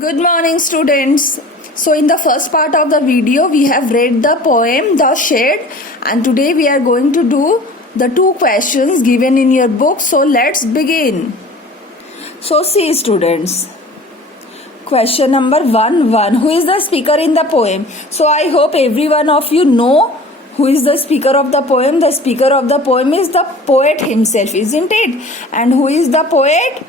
Good morning, students. So in the first part of the video we have read the poem The Shade, and today we are going to do the two questions given in your book. So let's begin. So see, students, question number 1. Who is the speaker in the poem? So I hope every one of you know who is the speaker of the poem. The speaker of the poem is the poet himself, isn't it? And who is the poet?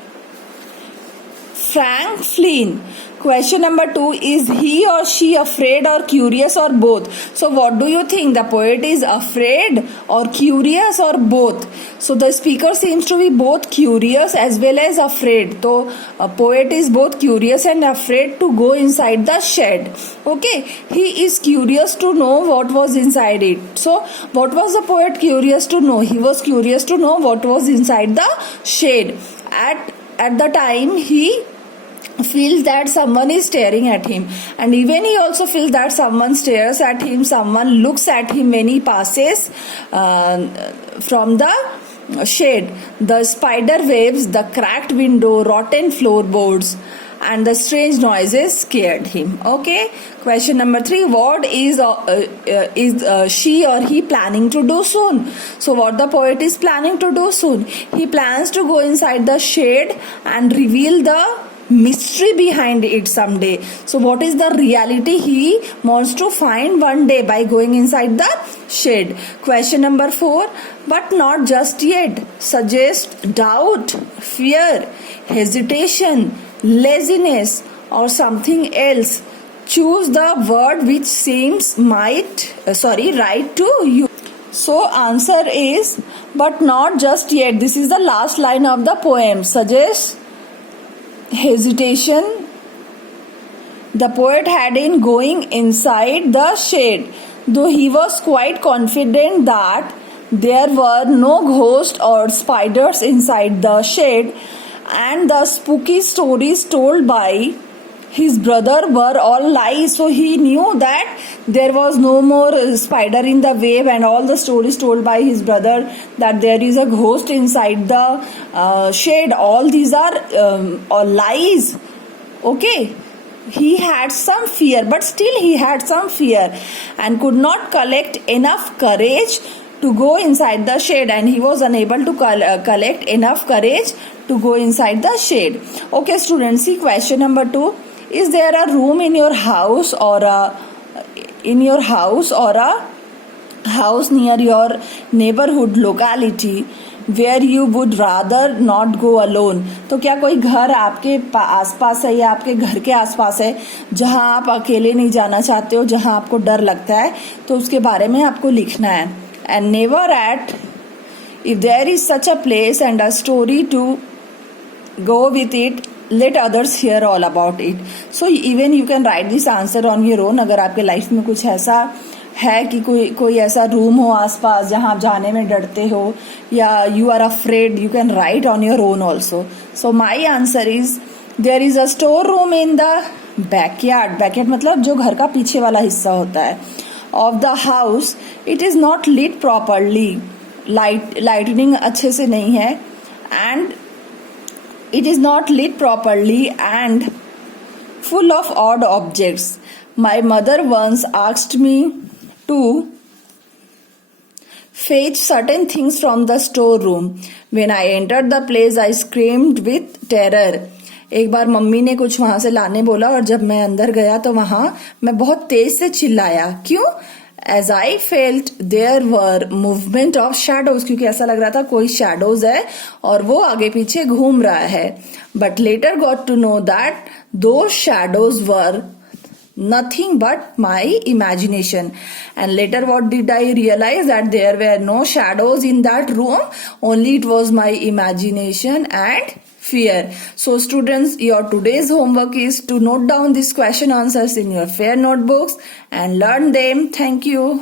Frank Flynn. Question number 2, is he or she afraid or curious or both? So what do you think? The poet is afraid or curious or both? So the speaker seems to be both curious as well as afraid. So a poet is both curious and afraid to go inside the shed. Okay, he is curious to know what was inside it. So what was the poet curious to know? He was curious to know what was inside the shed. At the time he feels that someone is staring at him, and even he also feels that someone stares at him, someone looks at him when he passes from the shade. The spider webs, the cracked window, rotten floorboards and the strange noises scared him. Okay, question number 3, what is she or he planning to do soon? So what the poet is planning to do soon? He plans to go inside the shade and reveal the mystery behind it someday. So what is the reality he wants to find one day by going inside the shade? Question number 4, but not just yet, suggest doubt, fear, hesitation, laziness or something else. Choose the word which seems right to you. So answer is but not just yet. This is the last line of the poem. Suggest hesitation the poet had in going inside the shade, though he was quite confident that there were no ghosts or spiders inside the shade, and the spooky stories told by his brother were all lies. So he knew that there was no more spider in the web, and all the stories told by his brother that there is a ghost inside the shade, all these are lies. Okay, he had some fear, but still he had some fear and could not collect enough courage to go inside the shade, and he was unable to collect enough courage to go inside the shade. Okay, students, see question number 2. Is there a room in your house or a house near your neighborhood locality where you would rather not go alone? तो क्या कोई घर आपके आसपास है या आपके घर के आसपास है जहां आप अकेले नहीं जाना चाहते हो, जहां आपको डर लगता है? तो उसके बारे में आपको लिखना है. And never at, if there is such a place and a story to go with it, let others hear all about it. So even you can write this answer on your own. अगर आपके life में कुछ ऐसा है कि कोई ऐसा room हो आसपास जहां आप जाने में डरते हो या you are afraid, you can write on your own also. So my answer is there is a store room in the backyard. Backyard मतलब जो घर का पीछे वाला हिस्सा होता है of the house. It is not lit properly. Lightning अच्छे से नहीं है, and it is not lit properly and full of odd objects. My mother once asked me to fetch certain things from the storeroom. When I entered the place, I screamed with terror. एक बार mummy ने कुछ वहां से लाने बोला और जब मैं अंदर गया तो वहां मैं बहुत तेज से चिल्लाया. क्यों? As I felt there were movement of shadows, क्योंकि ऐसा लग रहा था कोई shadows है और वो आगे पीछे घूम रहा है. But later got to know that those shadows were nothing but my imagination. And later what did I realize? That there were no shadows in that room, only it was my imagination and fear. So students, your today's homework is to note down these question answers in your fair notebooks and learn them. Thank you.